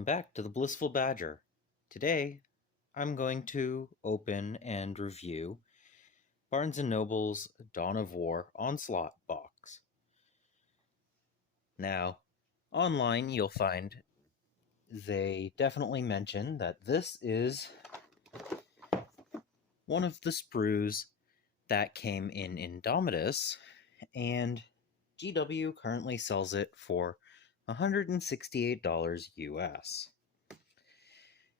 Welcome back to the Blissful Badger. Today, I'm going to open and review Barnes & Noble's Dawn of War Onslaught box. Now, online you'll find they definitely mention that this is one of the sprues that came in Indomitus, and GW currently sells it for $168 US.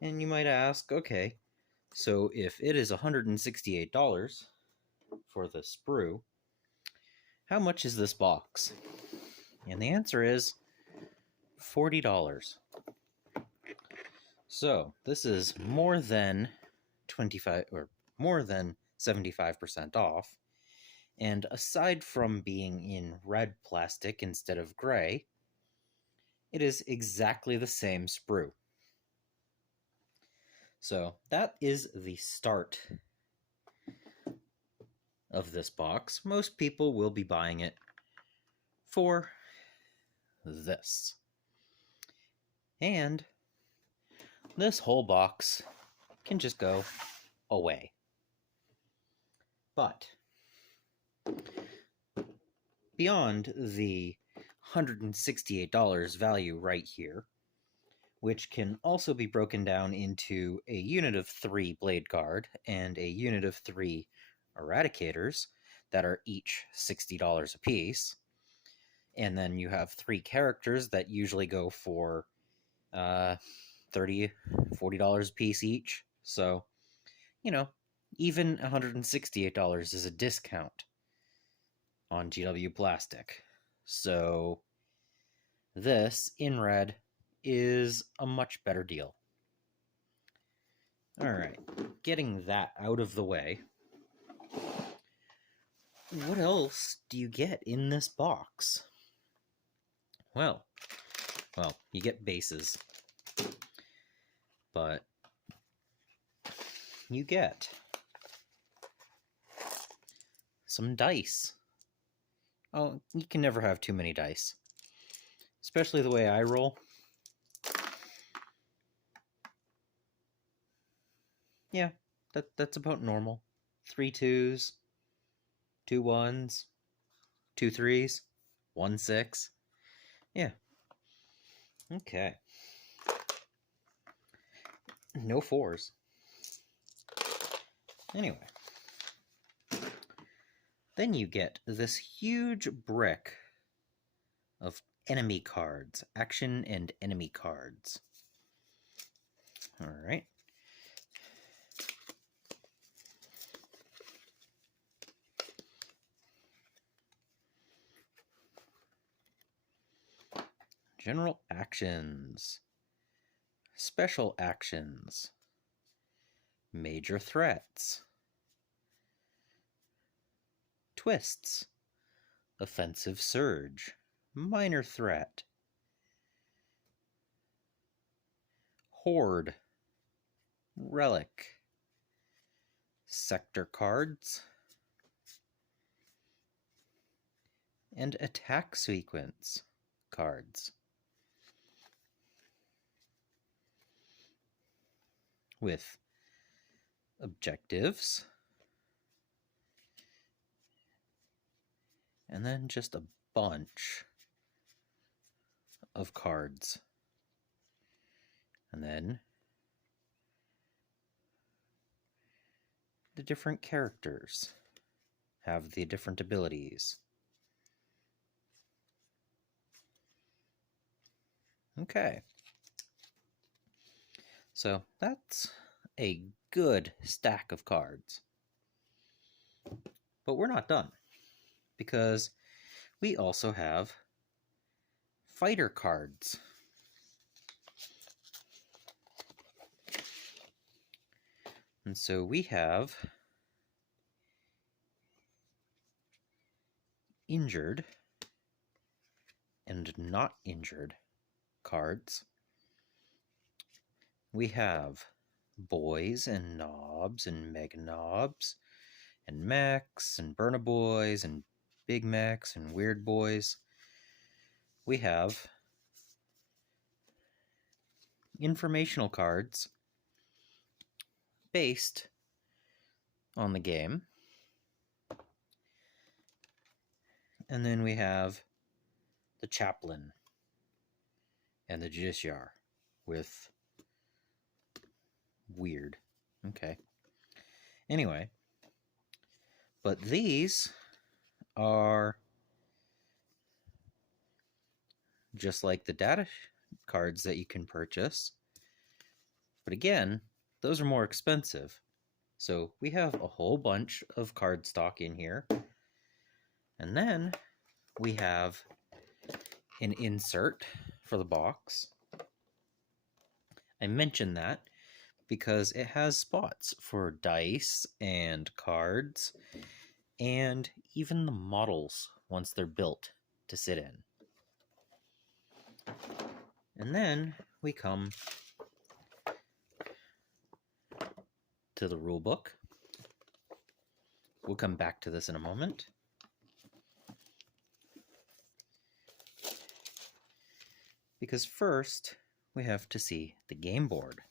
And you might ask, okay, so if it is $168 for the sprue, how much is this box? And the answer is $40. So this is more than 75% off. And aside from being in red plastic instead of gray, it is exactly the same sprue. So that is the start of this box. Most people will be buying it for this. And this whole box can just go away. But beyond the $168 value right here, which can also be broken down into a unit of 3 Blade Guard and a unit of 3 Eradicators that are each $60 a piece. And then you have 3 characters that usually go for $30, $40 a piece each. So, even $168 is a discount on GW plastic. So this, in red, is a much better deal. Alright, getting that out of the way, what else do you get in this box? Well, you get bases, but you get some dice. Oh, you can never have too many dice, especially the way I roll. Yeah, that's about normal. 3 2s, 2 1s, 2 3s, 1 6. Yeah. Okay. No 4s. Anyway. Then you get this huge brick of enemy cards, action and enemy cards. Alright. General actions, special actions, major threats, twists, offensive surge, minor threat, horde, relic, sector cards, and attack sequence cards. With objectives, and then just a bunch of cards. And then the different characters have the different abilities. Okay. So that's a good stack of cards. But we're not done, because we also have fighter cards. And so we have injured and not injured cards. We have boys and knobs and mega knobs and mechs and burna boys and big mechs and weird boys. We have informational cards based on the game. And then we have the chaplain and the justiciar with weird. Okay. Anyway, but these are just like the data cards that you can purchase. But again, those are more expensive. So we have a whole bunch of card stock in here. And then we have an insert for the box. I mentioned that because it has spots for dice and cards and even the models once they're built to sit in. And then we come to the rulebook. We'll come back to this in a moment. Because first, we have to see the game board.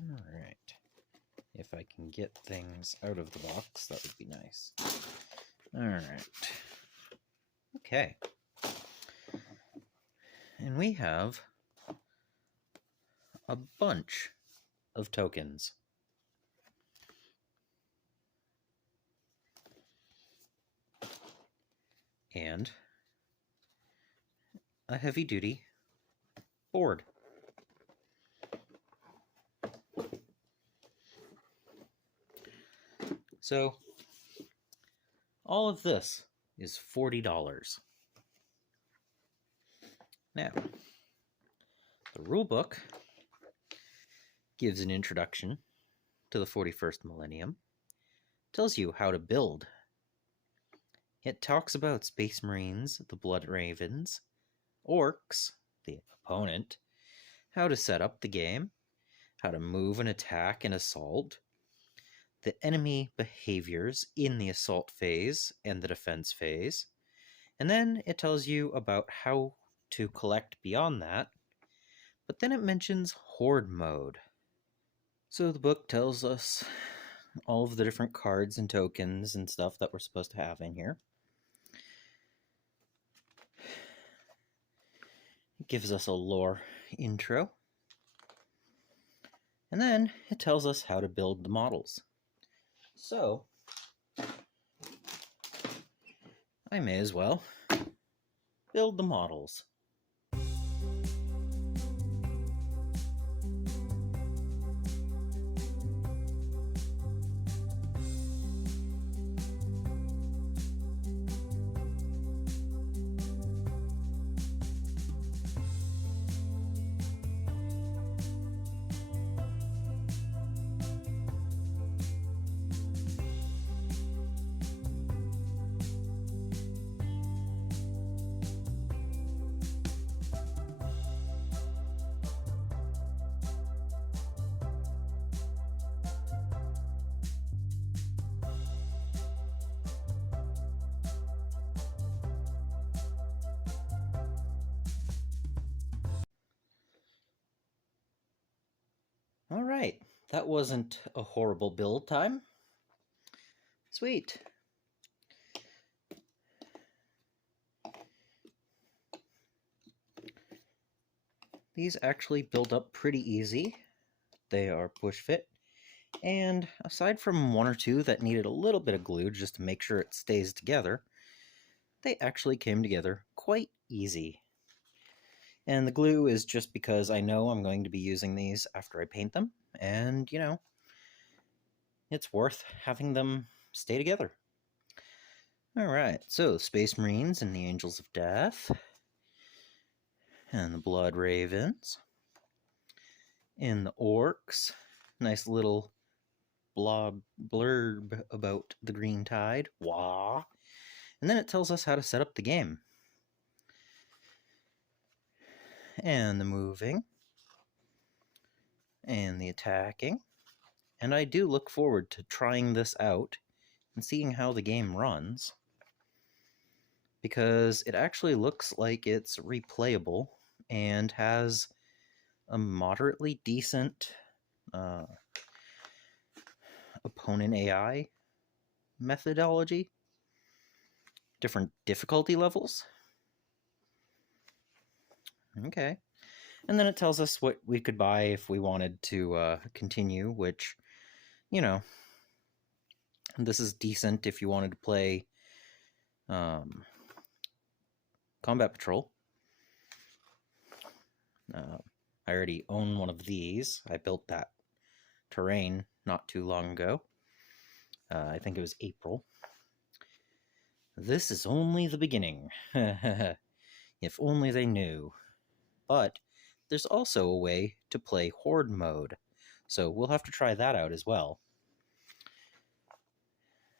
Alright. If I can get things out of the box, that would be nice. Alright. Okay. And we have a bunch of tokens. And a heavy-duty board. So, all of this is $40. Now, the rulebook gives an introduction to the 41st millennium, tells you how to build. It talks about Space Marines, the Blood Ravens, Orcs, the opponent, how to set up the game, how to move and attack and assault, the enemy behaviors in the assault phase and the defense phase, and then it tells you about how to collect beyond that, but then it mentions Horde mode. So the book tells us all of the different cards and tokens and stuff that we're supposed to have in here. It gives us a lore intro. And then it tells us how to build the models. So, I may as well build the models. Alright, that wasn't a horrible build time. Sweet. These actually build up pretty easy. They are push fit. And aside from one or two that needed a little bit of glue just to make sure it stays together, they actually came together quite easy. And the glue is just because I know I'm going to be using these after I paint them, and, you know, it's worth having them stay together. Alright, so Space Marines and the Angels of Death, and the Blood Ravens, and the Orcs. Nice little blurb about the Green Tide. Wah! And then it tells us how to set up the game. And the moving. and the attacking. And I do look forward to trying this out and seeing how the game runs, because it actually looks like it's replayable and has a moderately decent opponent AI methodology, different difficulty levels. Okay. And then it tells us what we could buy if we wanted to continue, which, you know, this is decent if you wanted to play Combat Patrol. I already own one of these. I built that terrain not too long ago. I think it was April. This is only the beginning. If only they knew. But there's also a way to play Horde mode, so we'll have to try that out as well.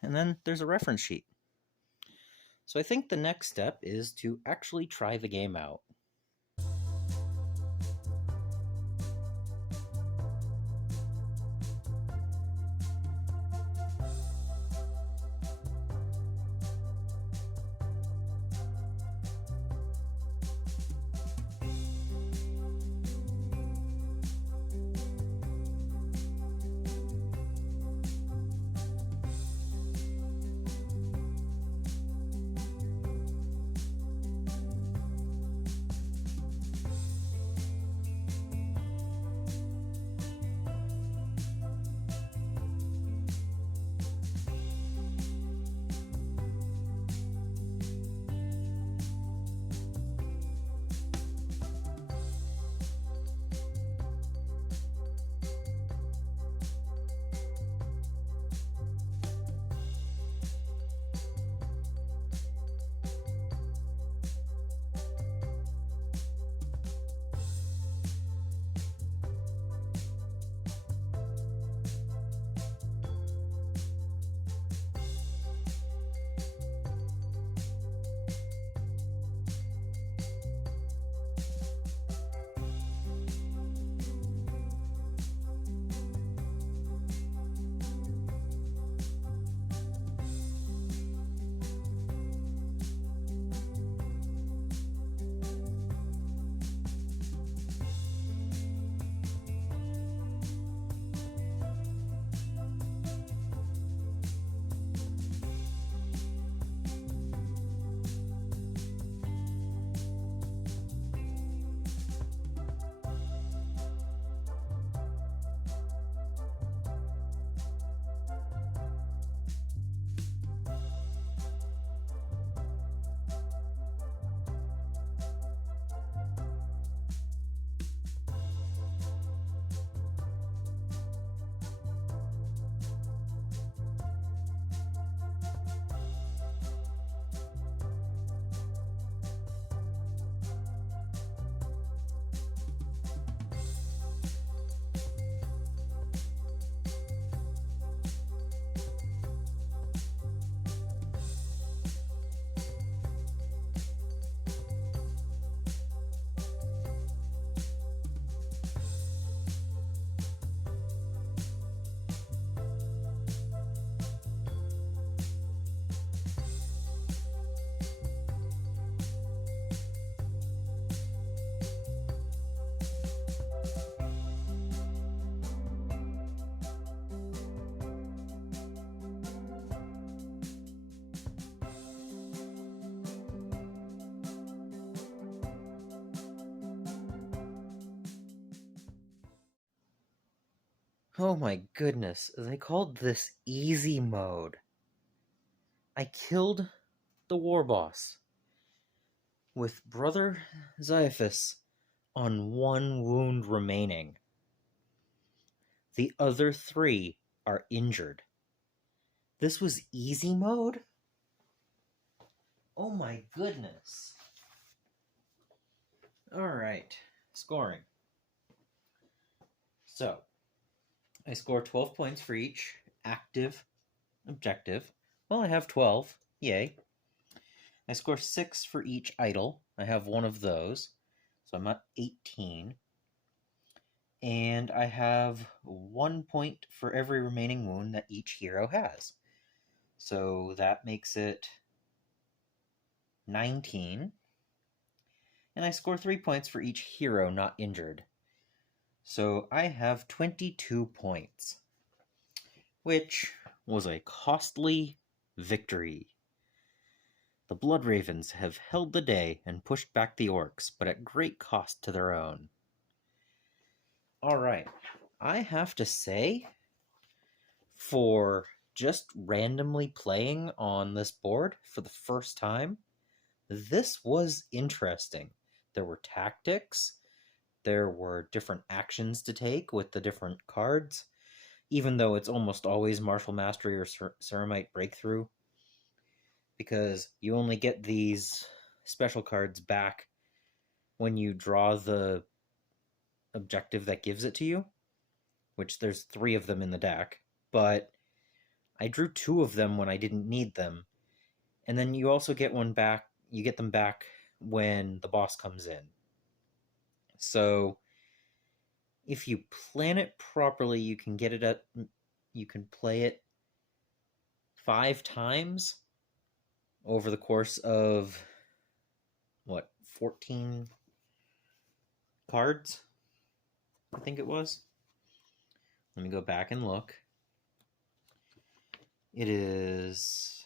And then there's a reference sheet. So I think the next step is to actually try the game out. Oh my goodness, they called this easy mode. I killed the war boss with Brother Xyphus on 1 wound remaining. The other 3 are injured. This was easy mode? Oh my goodness. Alright, scoring. So, I score 12 points for each active objective. Well, I have 12. Yay. I score 6 for each idle. I have one of those. So I'm at 18. And I have 1 point for every remaining wound that each hero has. So that makes it 19. And I score 3 points for each hero not injured. So I have 22 points, which was a costly victory. The Blood Ravens have held the day and pushed back the orcs, but at great cost to their own. Alright, I have to say, for just randomly playing on this board for the first time, this was interesting. There were tactics, there were different actions to take with the different cards, even though it's almost always Martial Mastery or Ceramite Breakthrough, because you only get these special cards back when you draw the objective that gives it to you, which there's 3 of them in the deck, but I drew 2 of them when I didn't need them. And then you also get one back, you get them back when the boss comes in. So if you plan it properly, you can play it 5 times over the course of 14 cards, I think it was. Let me go back and look. It is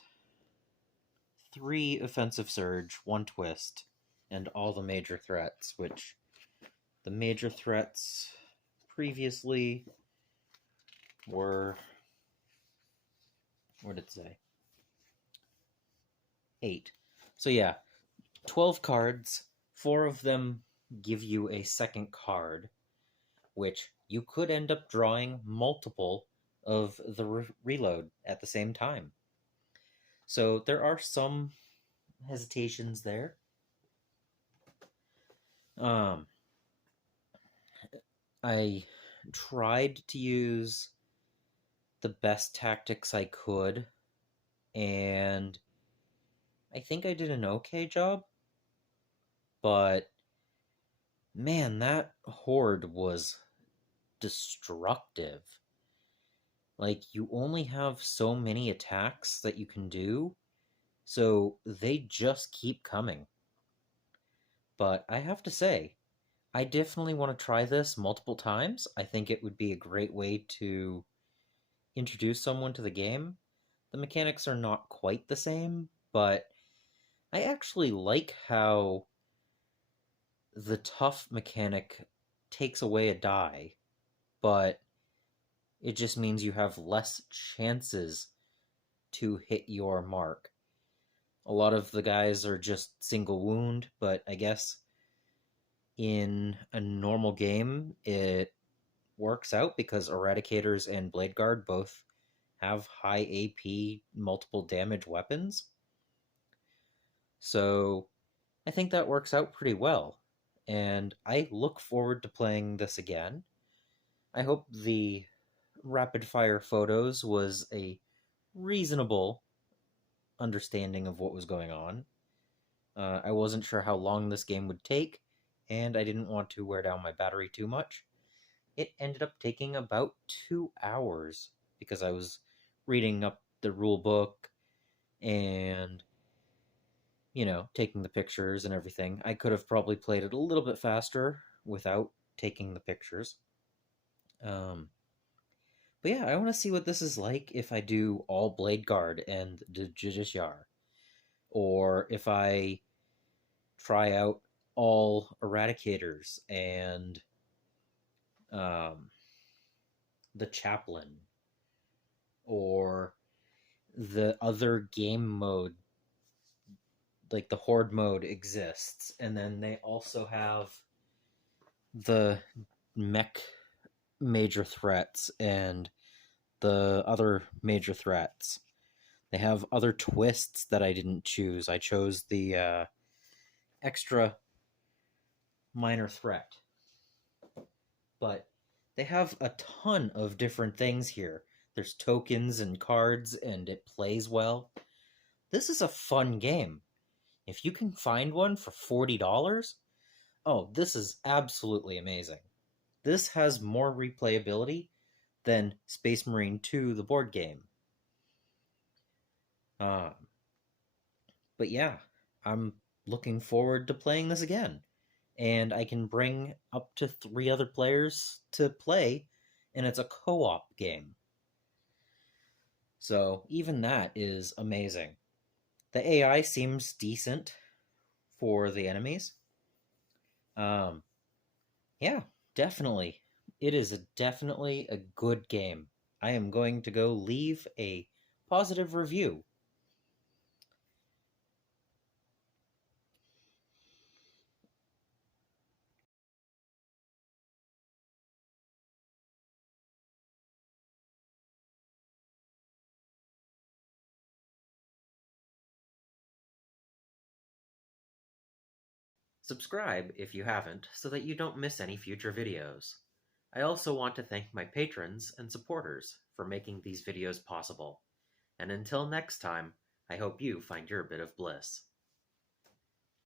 3 offensive surge, 1 twist, and all the major threats, which the major threats previously were, what did it say? 8. So yeah, 12 cards, 4 of them give you a second card, which you could end up drawing multiple of the reload at the same time. So there are some hesitations there. I tried to use the best tactics I could, and I think I did an okay job, but man, that horde was destructive. Like, you only have so many attacks that you can do, so they just keep coming. But I have to say, I definitely want to try this multiple times. I think it would be a great way to introduce someone to the game. The mechanics are not quite the same, but I actually like how the tough mechanic takes away a die, but it just means you have less chances to hit your mark. A lot of the guys are just single wound, but I guess in a normal game it works out because Eradicators and Blade Guard both have high AP multiple damage weapons. So I think that works out pretty well, and I look forward to playing this again. I hope the rapid fire photos was a reasonable understanding of what was going on. I wasn't sure how long this game would take, and I didn't want to wear down my battery too much. It ended up taking about 2 hours because I was reading up the rule book and, taking the pictures and everything. I could have probably played it a little bit faster without taking the pictures. But yeah, I want to see what this is like if I do all Blade Guard and the Justiciar, or if I try out all Eradicators and the Chaplain, or the other game mode, like the Horde mode exists, and then they also have the mech major threats and the other major threats. They have other twists that I didn't choose. I chose the extra minor threat. But they have a ton of different things here. There's tokens and cards, and it plays well. This is a fun game. If you can find one for $40, oh, this is absolutely amazing. this has more replayability than Space Marine 2, the board game. But yeah, I'm looking forward to playing this again. And I can bring up to 3 other players to play, and it's a co-op game. So even that is amazing. The AI seems decent for the enemies. Yeah, definitely. It is definitely a good game. I am going to go leave a positive review. Subscribe if you haven't so that you don't miss any future videos. I also want to thank my patrons and supporters for making these videos possible. And until next time, I hope you find your bit of bliss.